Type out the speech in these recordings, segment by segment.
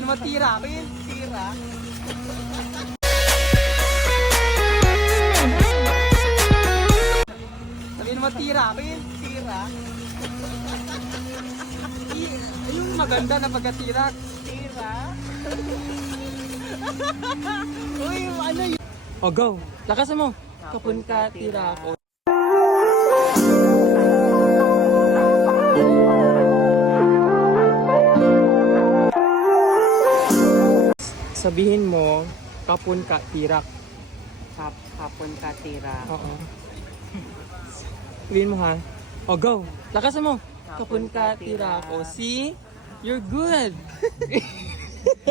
Sabihin mo tira. Tira. Sabihin mo tira. Tira. Yung maganda na pagkatira. Tira. Uy, ano yun? Oh, go. Lakasan mo. Kapun ka, tira ako. Sabihin mo, kapun ka, tirak. Kapon ka tira. Oo. Sabihin mo ha. Oh, go. Lakasan mo. Kapun ka, tirak. Oh, see? You're good.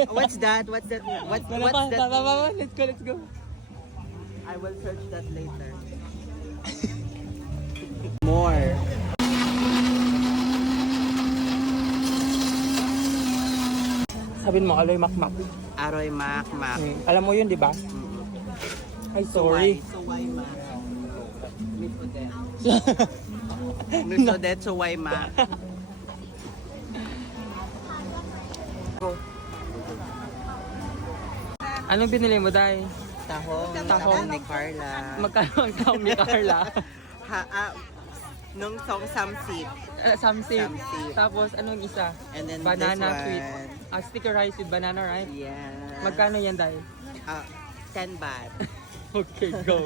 What's that? What's that? What's that? Let's go. I will search that later. More. Sabihin mo, aloy makmak. Aroy mak. Alam mo yun, di ba? Ay, sorry. Suway mak. Miss Odette. Miss Odette, suway mak. Anong binili mo, Day? Tahong. Tahong. Ni Carla. Magkano ang tahong ni Carla? Nung song Samsip. Samsip. Samsip. Tapos, anong isa? And then Banana this sweet. one. Sticker rice with banana, right? Yeah. Magkano yan, Day? 10 baht. Okay, go.